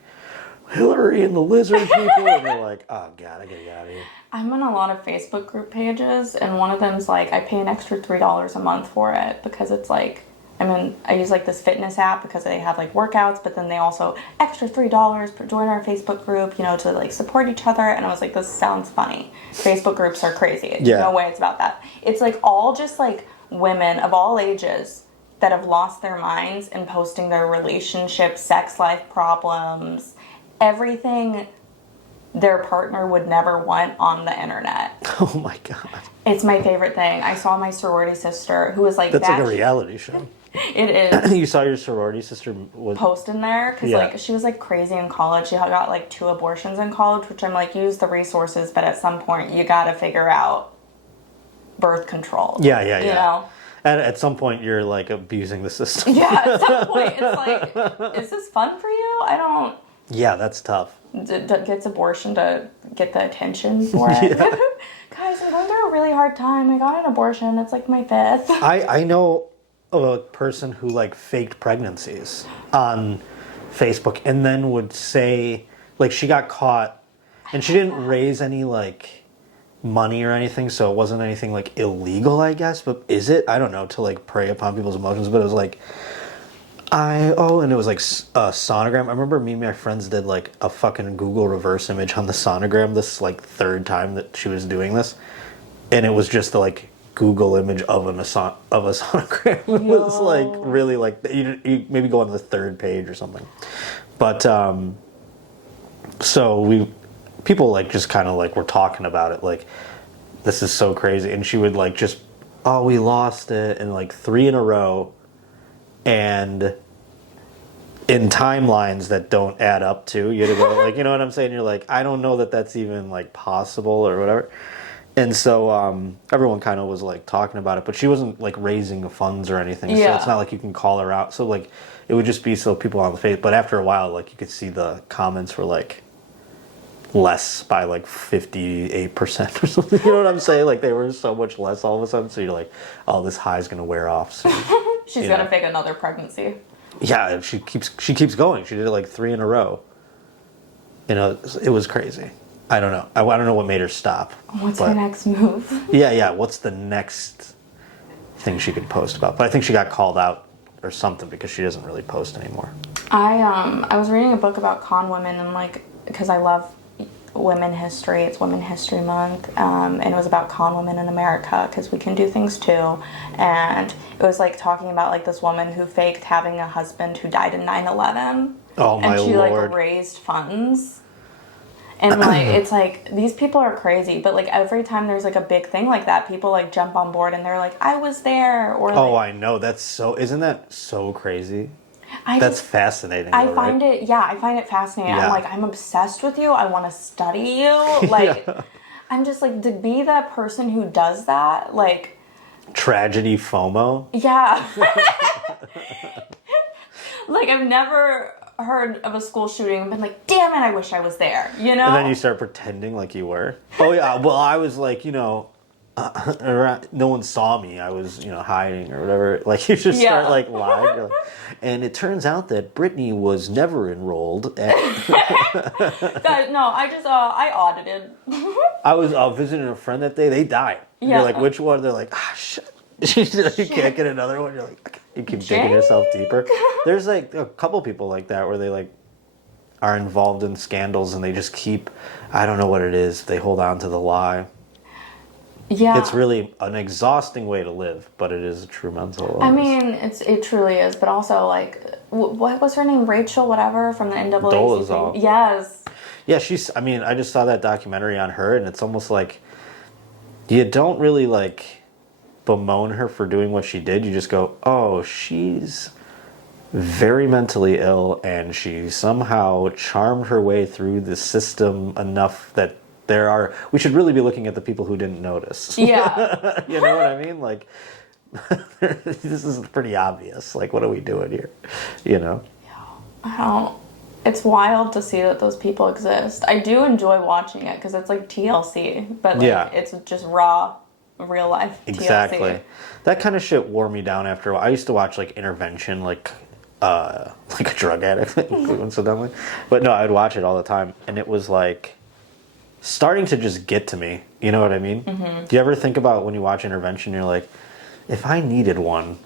Hillary and the lizard people, and you're like, oh god, I gotta get out of here. I'm on a lot of Facebook group pages, and one of them's like I pay an extra $3 a month for it because it's like. I use like this fitness app because they have like workouts, but then they also extra $3 for join our Facebook group, you know, to like support each other. And I was like, this sounds funny. Facebook groups are crazy. Yeah. No way it's about that. It's like all just like women of all ages that have lost their minds and posting their relationship, sex life problems, everything their partner would never want on the internet. Oh my god. It's my favorite thing. I saw my sorority sister who was like That's like a reality show. It is. You saw your sorority sister was post in there because like she was like crazy in college. She got like 2 abortions in college, which I'm like, use the resources, but at some point you got to figure out birth control. Yeah. You know. And at some point you're like abusing the system. Yeah. At some point it's like, is this fun for you? I don't. Yeah, that's tough. Gets abortion to get the attention for it. Yeah. Guys, I'm going through a really hard time. I got an abortion. It's like my 5th. I know of a person who like faked pregnancies on Facebook and then would say like she got caught and she didn't raise any like money or anything, so it wasn't anything like illegal, I guess, but is it? I don't know, to like prey upon people's emotions, but it was like and it was like a sonogram. I remember me and my friends did like a fucking Google reverse image on the sonogram this like 3rd time that she was doing this, and it was just the like Google image of a sonogram. It was like really like you maybe go on the 3rd page or something. But so people like just kind of like were talking about it like this is so crazy, and she would like just we lost it, and like 3 in a row, and in timelines that don't add up to, you had to go like, you know what I'm saying? You're like, I don't know that that's even like possible or whatever. And so everyone kind of was like talking about it, but she wasn't like raising funds or anything. So it's not like you can call her out. So like it would just be so people on the face. But after a while, like you could see the comments were like less by like 58% or something. You know what I'm saying? Like they were so much less all of a sudden. So you're like, oh, this high is gonna wear off soon. She's gonna fake another pregnancy. Yeah, she keeps going. She did it like 3 in a row. You know, it was crazy. I don't know. I don't know what made her stop. What's her next move? Yeah. What's the next thing she could post about? But I think she got called out or something because she doesn't really post anymore. I was reading a book about con women and like because I love women history. It's Women History Month, and it was about con women in America because we can do things too. And it was like talking about like this woman who faked having a husband who died in 9/11. Oh my And she Lord. like raised funds. And like it's like these people are crazy, but like every time there's like a big thing like that, people like jump on board and they're like, "I was there," or Oh, like, I know. Isn't that so crazy? I That's just, fascinating. I though, find right? I find it fascinating. Yeah. I'm like, I'm obsessed with you. I want to study you. Like, I'm just like to be that person who does that. Like, Tragedy FOMO. yeah. Like I've never heard of a school shooting and been like, damn it, I wish I was there, you know? And then you start pretending like you were. Oh yeah, well I was like, no one saw me. I was, hiding or whatever. Like you just start like lying. You're like, and it turns out that Brittany was never enrolled at... Guys, no, I audited. I was visiting a friend that day. They died. Yeah. You're like, which one? They're like, shit. You can't get another one. You're like, you keep digging yourself deeper. There's like a couple people like that where they like are involved in scandals and they just keep, I don't know what it is. They hold on to the lie. Yeah. It's really an exhausting way to live, but it is a true mental illness. I mean, it truly is, but also like, what was her name? Rachel, whatever, from the NAACP. Dolezal. Yes. Yeah, I just saw that documentary on her and it's almost like you don't really like bemoan her for doing what she did. You just go, oh, she's very mentally ill and she somehow charmed her way through the system enough that we should really be looking at the people who didn't notice. Yeah. You know what I mean? Like, this is pretty obvious. Like, what are we doing here? It's wild to see that those people exist. I do enjoy watching it because it's like TLC, but like it's just raw, real life TLC. Exactly. That kind of shit wore me down after a while. I used to watch like Intervention, like a drug addict, coincidentally. But no, I'd watch it all the time, and it was like starting to just get to me. You know what I mean? Mm-hmm. Do you ever think about when you watch Intervention, you're like, if I needed one,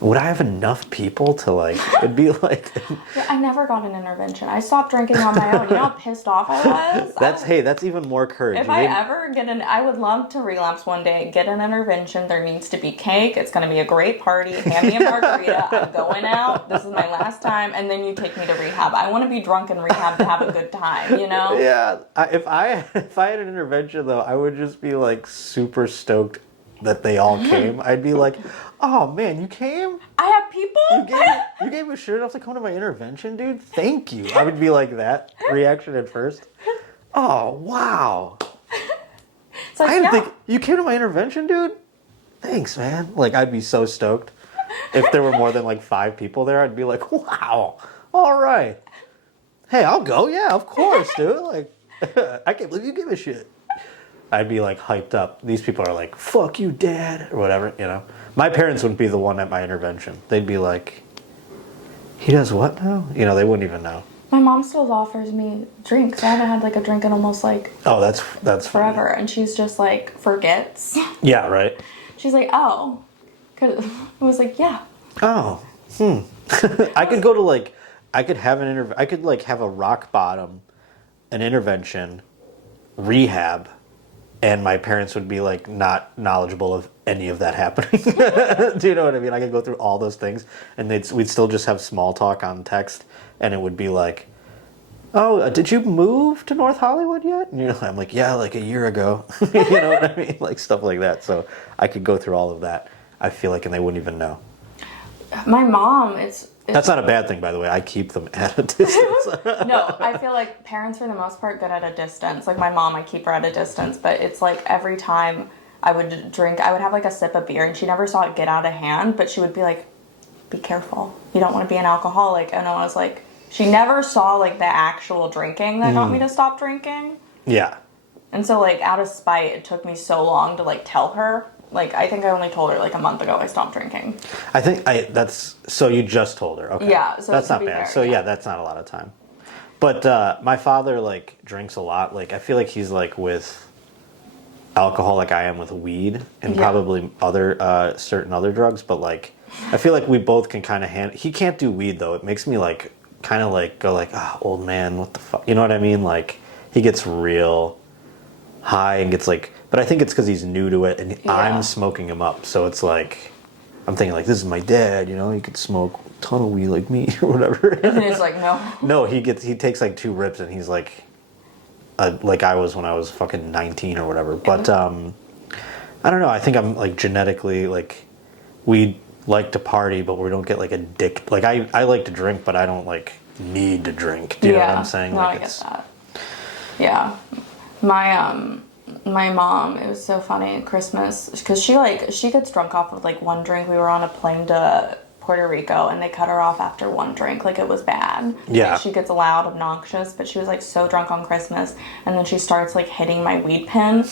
would I have enough people to like, it'd be like... Yeah, I never got an intervention. I stopped drinking on my own. You know how pissed off I was? That's even more courage. If I ever I would love to relapse one day, get an intervention. There needs to be cake. It's going to be a great party. Hand me a margarita. I'm going out. This is my last time. And then you take me to rehab. I want to be drunk in rehab to have a good time, you know? Yeah. If I had an intervention, though, I would just be like super stoked that they all came. I'd be like, oh man, you came? I have people? You gave me a shirt off to come to my intervention, dude? Thank you. I would be like that reaction at first. Oh, wow. It's like, I didn't think you came to my intervention, dude? Thanks, man. Like, I'd be so stoked. If there were more than like 5 people there, I'd be like, wow, all right. Hey, I'll go. Yeah, of course, dude. Like, I can't believe you give a shit. I'd be like hyped up. These people are like, fuck you, dad, or whatever, My parents wouldn't be the one at my intervention. They'd be like, he does what now? They wouldn't even know. My mom still offers me drinks. I haven't had like a drink in almost like... Oh, that's forever. funny. And she's just like, forgets. Yeah, right? She's like, oh. I was like, yeah. Oh, I could go to like, I could have I could like have a rock bottom, an intervention, rehab, and my parents would be like not knowledgeable of any of that happening. Do you know what I mean? I could go through all those things and we'd still just have small talk on text and it would be like, oh, did you move to North Hollywood yet? And I'm like, yeah, like a year ago. You know what I mean? Like stuff like that. So I could go through all of that, I feel like, and they wouldn't even know. My mom, it's That's not a bad thing, by the way. I keep them at a distance. No, I feel like parents, for the most part, good at a distance. Like my mom, I keep her at a distance, but it's like every time I would drink, I would have like a sip of beer, and she never saw it get out of hand, but she would be like, be careful. You don't want to be an alcoholic. And I was like, she never saw like the actual drinking that got me to stop drinking. Yeah. And so like out of spite, it took me so long to like tell her. Like I think I only told her like a month ago I stopped drinking. I think that's so you just told her. Okay. Yeah, so that's to not be bad. fair, So yeah. that's not a lot of time. But my father like drinks a lot. Like I feel like he's like with alcohol like I am with weed and probably other certain other drugs, but like I feel like we both can kind of he can't do weed though. It makes me like kind of like go like, "Ah, old man, what the fuck?" You know what I mean? Like he gets real high and gets like, but I think it's because he's new to it and I'm smoking him up. So it's like I'm thinking like, this is my dad, you know, he could smoke a ton of weed like me or whatever. And he's like, no. No, he takes like 2 rips and he's like I was when I was fucking 19 or whatever. But I don't know. I think I'm like genetically like we like to party, but we don't get like addicted. Like I like to drink, but I don't like need to drink. Do you know what I'm saying? No, like I get that. Yeah, my mom. It was so funny at Christmas because she gets drunk off of like one drink. We were on a plane to Puerto Rico and they cut her off after one drink. Like it was bad. Yeah. Like, she gets loud, obnoxious, but she was like so drunk on Christmas, and then she starts like hitting my weed pen.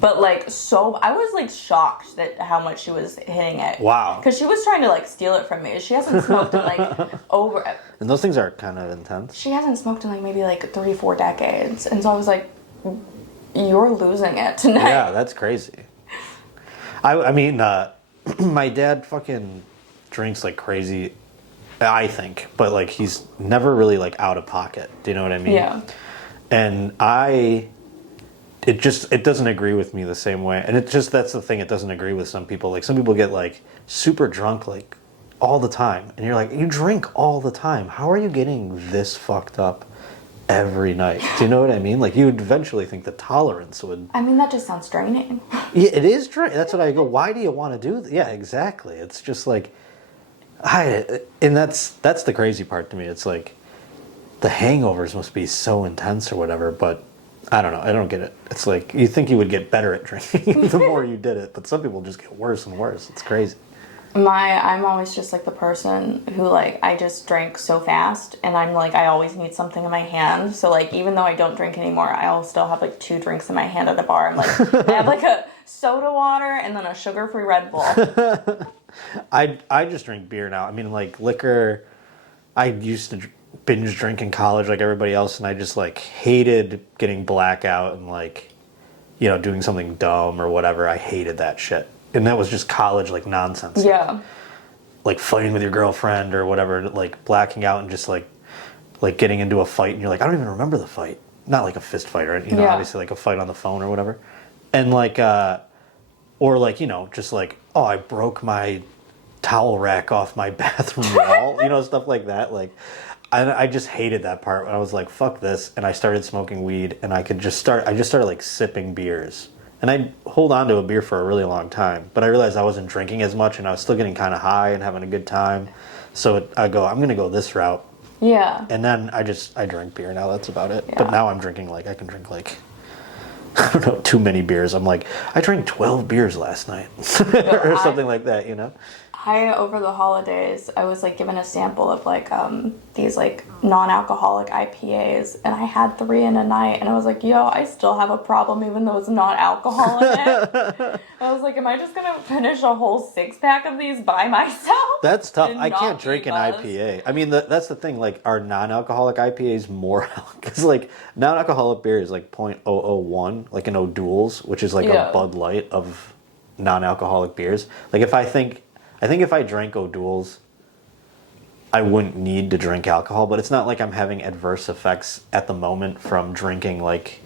But like so, I was like shocked that how much she was hitting it. Wow. Because she was trying to like steal it from me. She hasn't smoked in like over. And those things are kind of intense. She hasn't smoked in like maybe like 3-4 decades, and so I was like, you're losing it tonight. Yeah, that's crazy. I mean, my dad fucking drinks like crazy, I think, but like he's never really like out of pocket. Do you know what I mean? Yeah. And it doesn't agree with me the same way. And that's the thing, it doesn't agree with some people. Like some people get like super drunk like all the time. And you're like, you drink all the time. How are you getting this fucked up every night? Do you know what I mean? Like you would eventually think the tolerance would... I mean, that just sounds draining. Yeah, it is draining. That's what I go, why do you want to do that? Yeah, exactly. It's just like... and that's the crazy part to me. It's like the hangovers must be so intense or whatever, but I don't know. I don't get it. It's like you think you would get better at drinking the more you did it, but some people just get worse and worse. It's crazy. I'm always just like the person who like I just drank so fast, and I'm like I always need something in my hand. So like even though I don't drink anymore, I'll still have like 2 drinks in my hand at a bar. I'm like I have like a soda water and then a sugar-free Red Bull. I just drink beer now. I mean, like liquor, I used to binge drink in college like everybody else, and I just like hated getting blackout and like, you know, doing something dumb or whatever. I hated that shit. And that was just college like nonsense. Yeah. Like fighting with your girlfriend or whatever, like blacking out and just like getting into a fight and you're like, I don't even remember the fight. Not like a fist fight or, you know, obviously like a fight on the phone or whatever. And like, or like, you know, just like, oh, I broke my towel rack off my bathroom wall, you know, stuff like that. Like, I just hated that part. I was like, fuck this. And I started smoking weed and I just started like sipping beers. And I'd hold on to a beer for a really long time. But I realized I wasn't drinking as much and I was still getting kind of high and having a good time. So I'm going to go this route. Yeah. And then I drink beer now. That's about it. Yeah. But now I'm drinking like, I can drink like, I don't know, too many beers. I'm like, I drank 12 beers last night or something like that, you know? Over the holidays, I was like given a sample of like these like non-alcoholic IPAs, and I had 3 in a night, and I was like, yo, I still have a problem even though it's not alcohol in it. I was like, am I just gonna finish a whole 6-pack of these by myself? That's tough. and I not can't be drink an buzzed? IPA. I mean, that's the thing. Like, are non-alcoholic IPAs more? Because like non-alcoholic beer is like 0.001, like an O'Doul's, which is like a Bud Light of non-alcoholic beers. Like, I think if I drank O'Doul's, I wouldn't need to drink alcohol, but it's not like I'm having adverse effects at the moment from drinking. Like,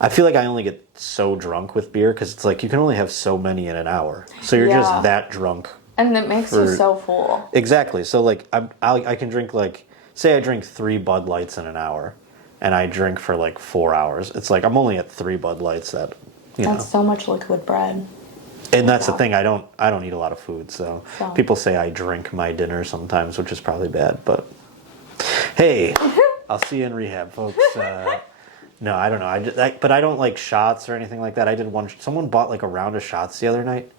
I feel like I only get so drunk with beer because it's like you can only have so many in an hour. So you're just that drunk. And it makes you so full. Exactly. So like I can drink like, say I drink 3 Bud Lights in an hour and I drink for like 4 hours. It's like I'm only at 3 Bud Lights that, you know. That's so much liquid bread. And that's the thing. I don't eat a lot of food, so people say I drink my dinner sometimes, which is probably bad. But hey, I'll see you in rehab, folks. No, I don't know. But I don't like shots or anything like that. I did one. Someone bought like a round of shots the other night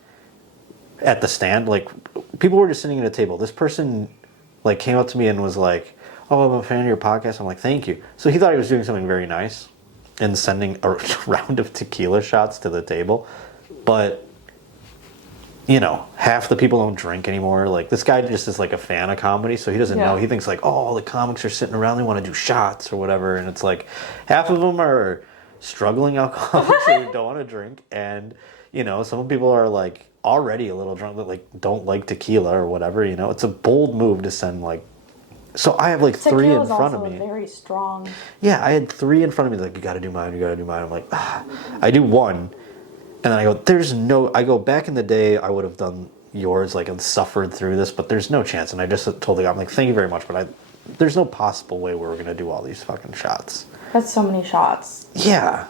at the stand. Like people were just sitting at a table. This person like came up to me and was like, "Oh, I'm a fan of your podcast." I'm like, "Thank you." So he thought he was doing something very nice and sending a round of tequila shots to the table, but. You know, half the people don't drink anymore. Like, this guy just is like a fan of comedy, so he doesn't know. He thinks like, oh, all the comics are sitting around, they want to do shots or whatever. And it's like, half of them are struggling alcoholics who don't want to drink. And, you know, some people are like already a little drunk that like don't like tequila or whatever, you know. It's a bold move to send like, so I have like three in front of me. Tequila's also very strong. Yeah, I had three in front of me, like, you gotta do mine, you gotta do mine. I'm like, I do one. And then I go, I go, back in the day, I would have done yours, like, and suffered through this, but there's no chance. And I just told the guy, I'm like, thank you very much, but there's no possible way we're going to do all these fucking shots. That's so many shots. Yeah.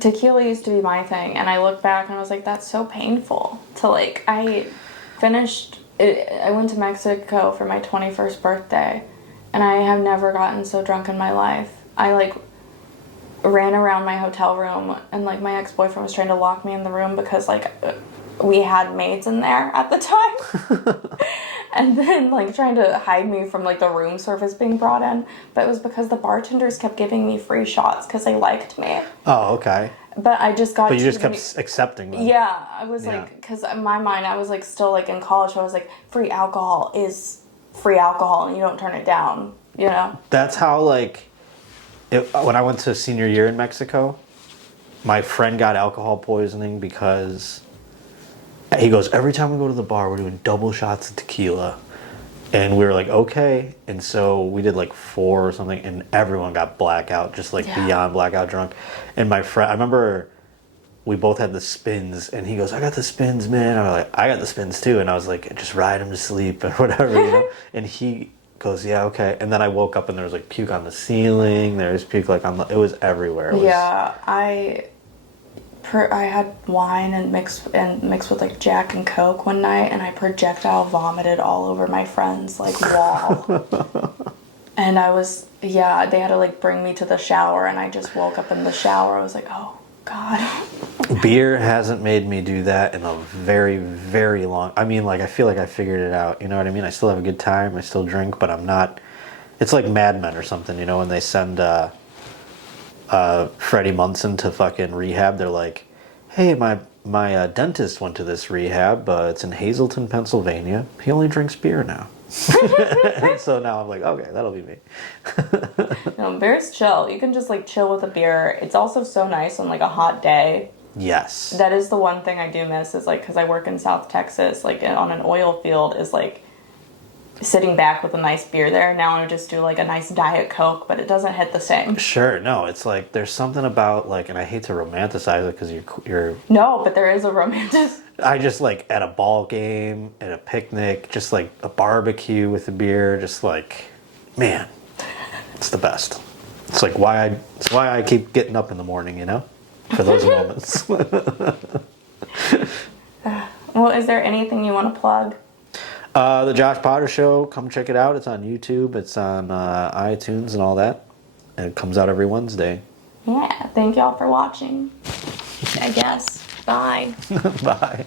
Tequila used to be my thing, and I look back and I was like, that's so painful. I went to Mexico for my 21st birthday, and I have never gotten so drunk in my life. I, like, ran around my hotel room, and like my ex-boyfriend was trying to lock me in the room because like we had maids in there at the time. And then like trying to hide me from like the room service being brought in, but it was because the bartenders kept giving me free shots because they liked me. Oh, okay. But I just got. But you just kept accepting them. Yeah, I was like, because in my mind I was like still like in college, so I was like, free alcohol is free alcohol, and you don't turn it down, you know. That's how like. When I went to senior year in Mexico, my friend got alcohol poisoning because he goes, every time we go to the bar, we're doing double shots of tequila. And we were like, okay. And so we did like 4 or something, and everyone got blackout, just like beyond blackout drunk. And my friend, I remember we both had the spins, and he goes, I got the spins, man. And I was like, I got the spins too. And I was like, just ride him to sleep or whatever, you know? And he goes, yeah, okay. And then I woke up and there was like puke on the ceiling. There was puke like it was everywhere. I had wine and mixed with like Jack and Coke one night, and I projectile vomited all over my friend's like wall. And I was, they had to like bring me to the shower, and I just woke up in the shower. I was like, oh God. Beer hasn't made me do that in a very, very long. I mean, like, I feel like I figured it out. You know what I mean? I still have a good time. I still drink, but I'm not. It's like Mad Men or something, you know, when they send Freddie Munson to fucking rehab. They're like, hey, my dentist went to this rehab. It's in Hazleton, Pennsylvania. He only drinks beer now. So now I'm like, okay, that'll be me. No, beer's chill. You can just like chill with a beer. It's also so nice on like a hot day. Yes. That is the one thing I do miss, is like, because I work in South Texas, like on an oil field, is like sitting back with a nice beer there. Now I just do like a nice Diet Coke, but it doesn't hit the same. Sure, no, it's like there's something about like, and I hate to romanticize it because you're. No, but there is a romantic. I just like at a ball game, at a picnic, just like a barbecue with a beer, just like, man, it's the best. It's like it's why I keep getting up in the morning, you know, for those moments. Well, is there anything you want to plug? The Josh Potter Show, come check it out. It's on YouTube, it's on iTunes and all that. And it comes out every Wednesday. Yeah, thank y'all for watching. I guess. Bye. Bye.